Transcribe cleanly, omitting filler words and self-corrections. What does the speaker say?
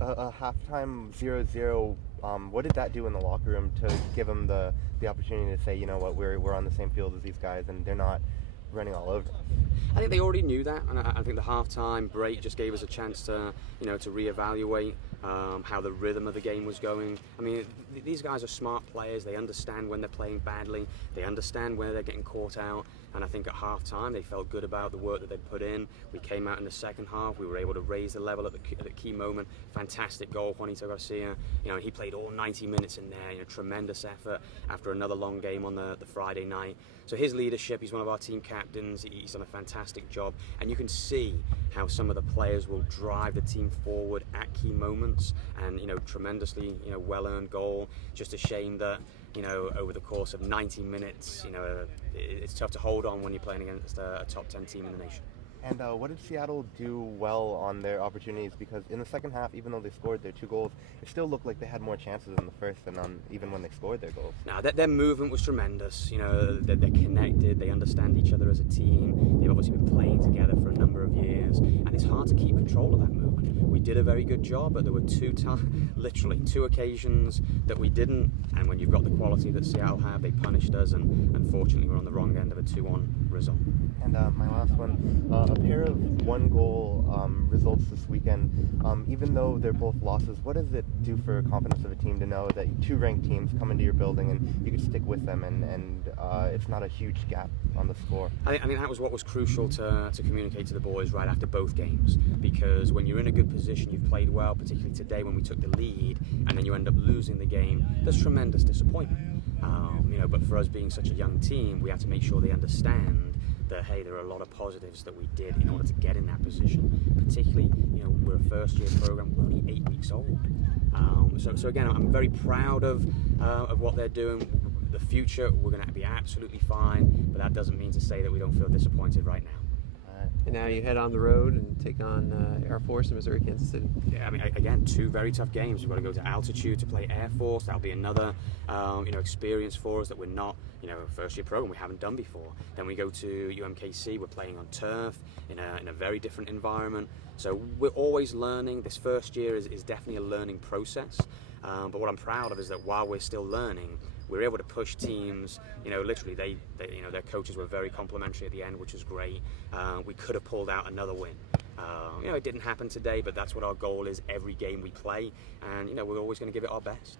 a halftime 0-0, what did that do in the locker room to give them the opportunity to say, you know what, we're on the same field as these guys and they're not running all over us? I think they already knew that, and I think the halftime break just gave us a chance to, to reevaluate how the rhythm of the game was going. I mean, these guys are smart players. They understand when they're playing badly. They understand where they're getting caught out. And I think at halftime they felt good about the work that they'd put in. We came out in the second half. We were able to raise the level at the key moment. Fantastic goal, Juanito Garcia. He played all 90 minutes in there. Tremendous effort after another long game on the Friday night. So his leadership, he's one of our team captains. He's done a fantastic job. And you can see how some of the players will drive the team forward at key moments. And, tremendously, well-earned goal. Just a shame that, over the course of 90 minutes, it's tough to hold on when you're playing against a top 10 team in the nation. And what did Seattle do well on their opportunities? Because in the second half, even though they scored their 2 goals, it still looked like they had more chances in the first than even when they scored their goals. Now, their movement was tremendous. They're connected. They understand each other as a team. They've obviously been playing together for a number of years, and it's hard to keep control of that movement. We did a very good job, but there were literally two occasions that we didn't. And when you've got the quality that Seattle have, they punished us, and unfortunately, we're on the wrong end of a 2-1 result. And my last one, a pair of 1-goal results this weekend. Even though they're both losses, what does it do for confidence of a team to know that 2 ranked teams come into your building and you can stick with them and it's not a huge gap on the score? I think that was what was crucial to communicate to the boys right after both games, because when you're in a good position, you've played well, particularly today when we took the lead, and then you end up losing the game, there's tremendous disappointment. But for us being such a young team, we have to make sure they understand that, hey, there are a lot of positives that we did in order to get in that position. Particularly, we're a first-year program, we're only 8 weeks old. So again, I'm very proud of what they're doing. The future, we're going to be absolutely fine, but that doesn't mean to say that we don't feel disappointed right now. And now you head on the road and take on Air Force in Missouri, Kansas City. Yeah, I mean, again, 2 very tough games. We've got to go to altitude to play Air Force. That'll be another, experience for us that we're not, a first-year program we haven't done before. Then we go to UMKC. We're playing on turf in a very different environment. So we're always learning. This first year is definitely a learning process. But what I'm proud of is that while we're still learning, we're able to push teams. Literally, they their coaches were very complimentary at the end, which was great. We could have pulled out another win. It didn't happen today, but that's what our goal is every game we play, and we're always going to give it our best.